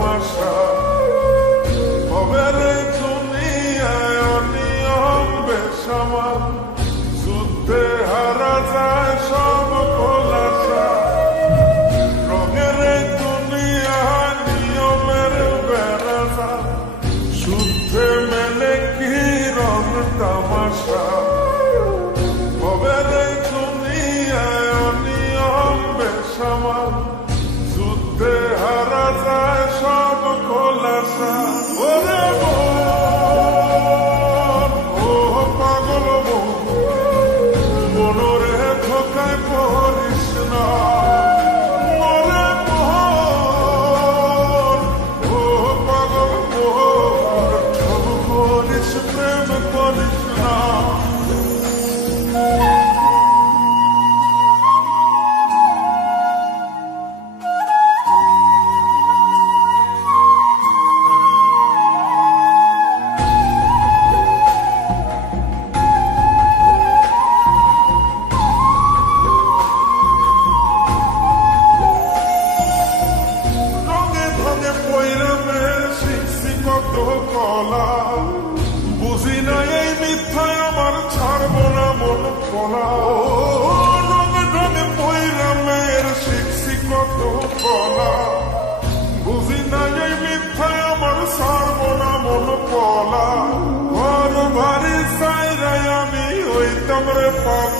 Marshall. কত কলা বুঝি না এই মিথ্যায় আমার ছাড়ব না মন কলা শিখছি কত মিথ্যায় আমার ছাড়ব না মন কলা ঘর বাড়ি সাইরাই আমি হইতাম রে পাবো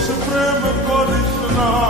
suprema conditional.